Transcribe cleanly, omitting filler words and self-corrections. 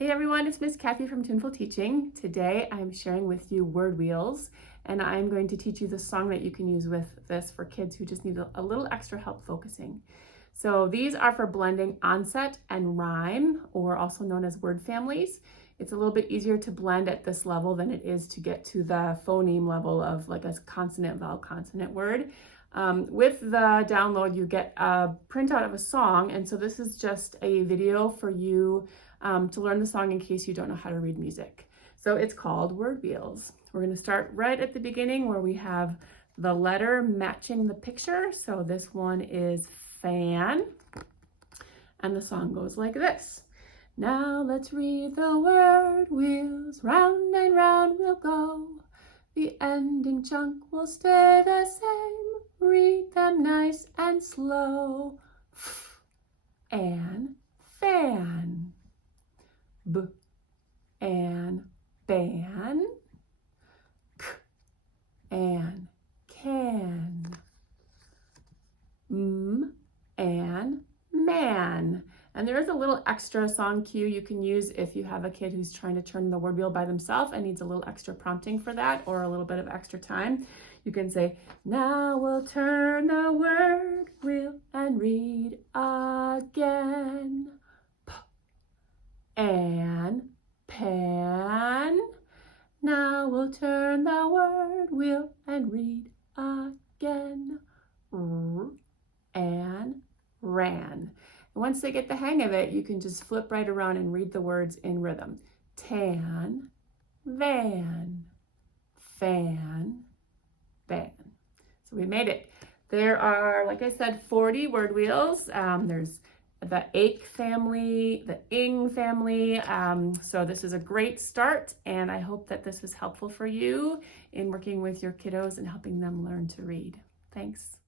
Hey everyone, it's Miss Kathy from Tuneful Teaching. Today I'm sharing with you word wheels, and I'm going to teach you the song that you can use with this for kids who just need a little extra help focusing. So these are for blending onset and rhyme, or also known as word families. It's a little bit easier to blend at this level than it is to get to the phoneme level of like a consonant, vowel, consonant word. With the download, you get a printout of a song, and so this is just a video for you to learn the song in case you don't know how to read music. So it's called Word Wheels. We're going to start right at the beginning where we have the letter matching the picture. So this one is fan, and the song goes like this. Now let's read the word wheels, round and round we'll go. The ending chunk will stay the same. Read them nice and slow. F and fan. B and ban. K and can. M and man. And there is a little extra song cue you can use if you have a kid who's trying to turn the word wheel by themselves and needs a little extra prompting for that, or a little bit of extra time. You can say, now we'll turn the word wheel and read again. P and pan. Now we'll turn the word wheel and read again. R and ran. Once they get the hang of it, you can just flip right around and read the words in rhythm. Tan, van, fan, ban. So we made it. There are, like I said, 40 word wheels. There's the ache family, the ing family. So this is a great start, and I hope that this is helpful for you in working with your kiddos and helping them learn to read. Thanks.